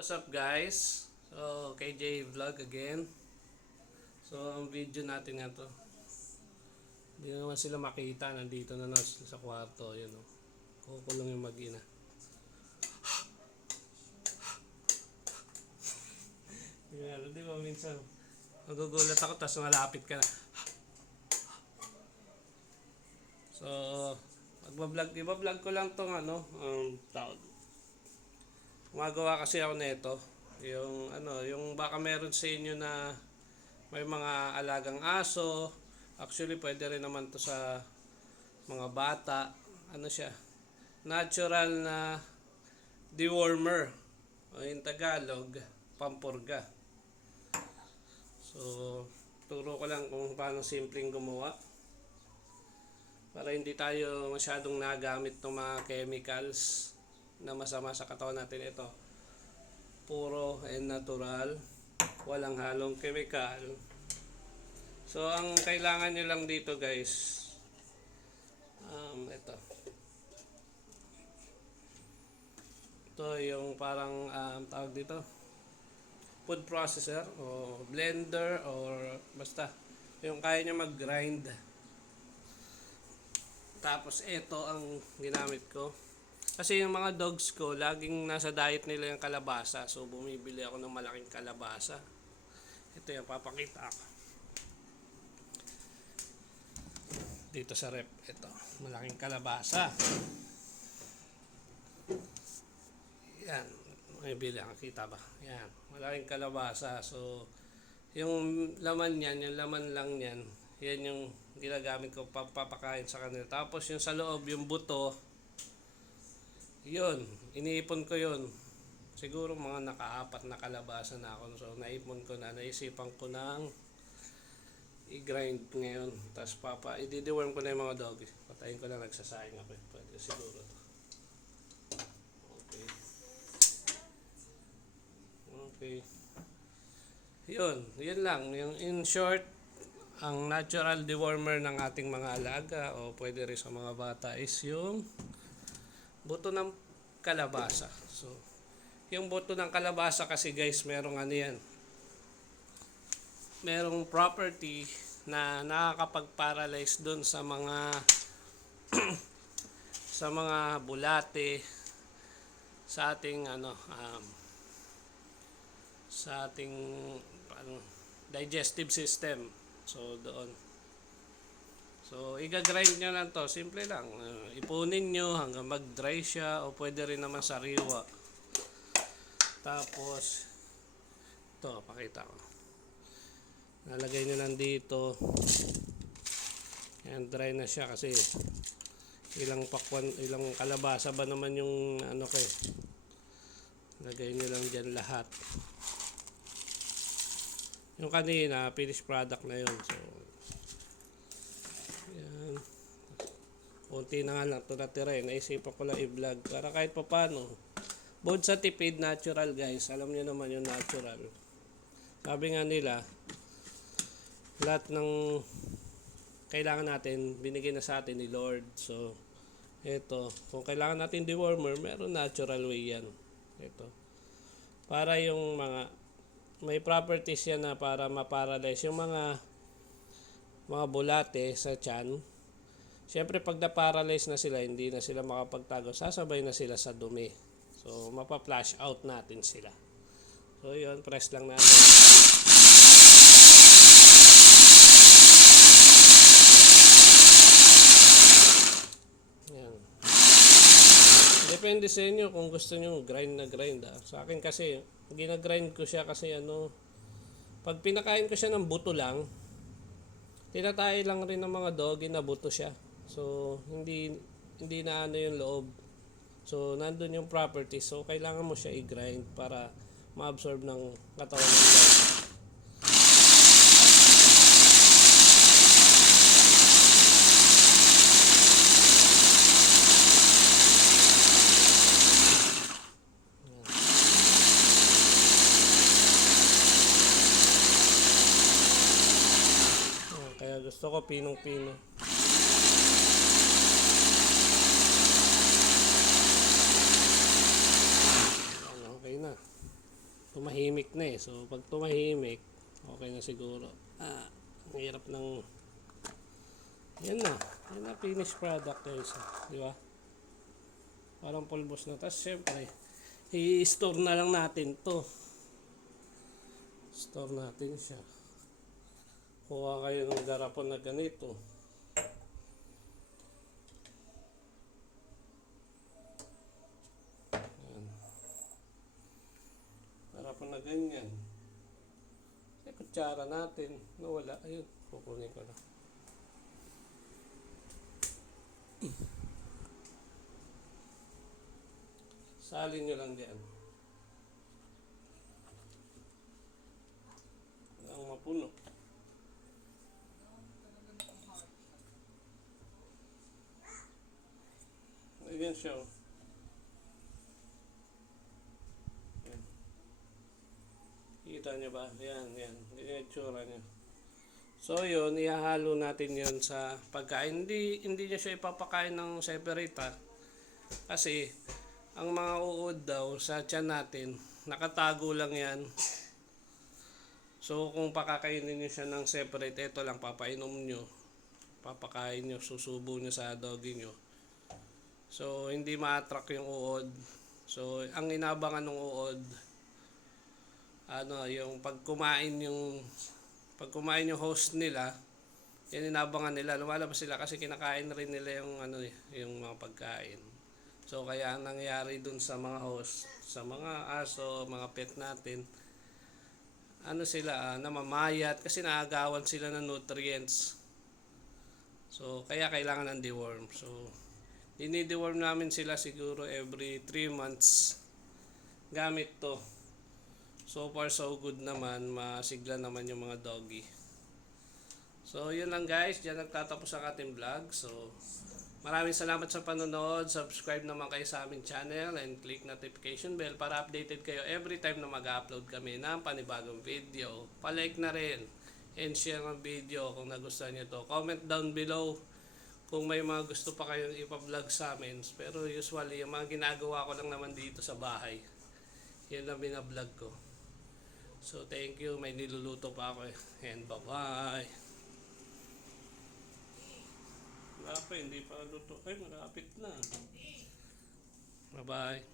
What's up guys? So, KJ Vlog again. So, ang video natin nga to. Hindi naman sila makita. Nandito na na sa kwarto. Yun o. Kukulong yung mag-ina. Yan, di ba minsan nagugulat ako tapos malapit ka na. So, magbablog, iba-vlog ko lang tong ano, um, tawag. Gumagawa kasi ako nito. Yung ano, yung baka meron sa inyo na may mga alagang aso. Actually, pwede rin naman to sa mga bata. Ano siya? Natural na dewormer. O in Tagalog, pampurga. So, turo ko lang kung paano simpleng gumawa. Para hindi tayo masyadong nagamit ng mga chemicals na masama sa katawan natin ito. Puro and natural, walang halong chemical. So ang kailangan nyo lang dito guys, um, ito. Ito yung parang um, tawag dito, food processor o blender or basta yung kaya nyo mag-grind. Tapos ito ang ginamit ko. Kasi yung mga dogs ko, laging nasa diet nila yung kalabasa. So, bumibili ako ng malaking kalabasa. Ito yung papakita ako. Dito sa rep, ito. Malaking kalabasa. Yan. May bili ang kita ba? Yan. Malaking kalabasa. So, yung laman niyan, yung laman lang niyan, yan yung ginagamit ko papapakain sa kanila. Tapos yung sa loob, yung buto, yun, iniipon ko yun. Siguro mga nakaapat na kalabasa na ako. So, naipon ko na, naisipan ko ng i-grind ngayon. Tapos papa, i-deworm ko na yung mga dog. Patayin ko na, nagsasayang ako. Pwede siguro to. Okay. Okay. Yun, yun lang. Yung in short, ang natural dewormer ng ating mga alaga o pwede rin sa mga bata is yung buto ng kalabasa. So, yung buto ng kalabasa kasi guys, merong ano yan. Merong property na nakakapag-paralyze dun sa mga sa mga bulate sa ating ano um, sa ating ano, digestive system. So doon. So iga-grind nyo lang to, simple lang. Uh, ipunin nyo hanggang mag-dry siya o pwede rin naman sariwa. Tapos to, pakita ko. Nalagay nyo lang dito. Yan, dry na siya kasi ilang pakwan, ilang kalabasa ba naman yung ano kay. Lagay nyo lang dyan lahat. Yung kanina, finished product na yun. So, yan. Unti na nga lang ito natira eh. Naisipan ko lang i-vlog. Para kahit pa paano. Bukod sa tipid, natural guys. Alam niyo naman yung natural. Sabi nga nila, lahat ng kailangan natin, binigay na sa atin ni Lord. So, ito. Kung kailangan natin dewormer, meron natural way yan. Ito. Para yung mga may properties yan na para ma-paralyze yung mga mga bulate sa tiyan. Siyempre pag na-paralyze na sila, hindi na sila makapagtago, sasabay na sila sa dumi. So mapa-flash out natin sila. So yun, press lang natin. Yan. Depende sa inyo kung gusto nyo grind na grind ah. Sa akin kasi, ginagrind ko siya kasi ano, pag pinakain ko siya ng buto lang, tinatay lang rin ng mga dog, na buto siya. So, hindi hindi na ano yung loob. So, nandun yung property. So, kailangan mo siya i-grind para ma-absorb ng katawan ng. Oh, kaya gusto ko pinong-pino. Ano, okay na. Tumahimik na eh. So, pag tumahimik, okay na siguro. Ah, ang hirap ng... Yan na. Yan na finished product guys. Di ba? Parang pulbos na. Tapos syempre, i-store na lang natin to. Store natin siya. Kuha kayo ng garapon na ganito. Yan. Garapon na ganyan. Yung kutsara natin. Nawala. Ayun. Kukunin ko na. Salin nyo lang diyan. Ang mapuno. Ayan siya. oh. Yan. Kita niyo ba? Yan, yan. Yan itsura niya. So yun, ihahalo natin yun sa pagkain. Hindi, hindi niya siya ipapakain ng separate ha. Kasi, ang mga uod daw sa tiyan natin, nakatago lang yan. So, kung pakakainin nyo siya ng separate, ito lang papainom nyo. Papakain nyo, susubo nyo sa doggy nyo. So, hindi ma-attract yung uod. So, ang inabangan ng uod, ano, yung pag kumain yung pag kumain yung host nila, yan inabangan nila. Lumalabas sila kasi kinakain rin nila yung ano yung mga pagkain. So kaya ang nangyari dun sa mga host, sa mga aso, mga pet natin, ano sila, ah, namamayat kasi naagawan sila ng nutrients. So kaya kailangan ng deworm. So dinideworm namin sila siguro every 3 months gamit to. So far so good naman, masigla naman yung mga doggy. So yun lang guys, diyan nagtatapos ang ating vlog. So maraming salamat sa panonood. Subscribe naman kayo sa aming channel and click notification bell para updated kayo every time na mag-upload kami ng panibagong video. Palike na rin and share ang video kung nagustuhan nyo to. Comment down below kung may mga gusto pa kayong ipa-vlog sa amin. Pero usually, yung mga ginagawa ko lang naman dito sa bahay. Yan ang binablog ko. So thank you. May niluluto pa ako eh. And bye-bye. Wala pa, hindi pa luto. Ay, malapit na. Bye-bye.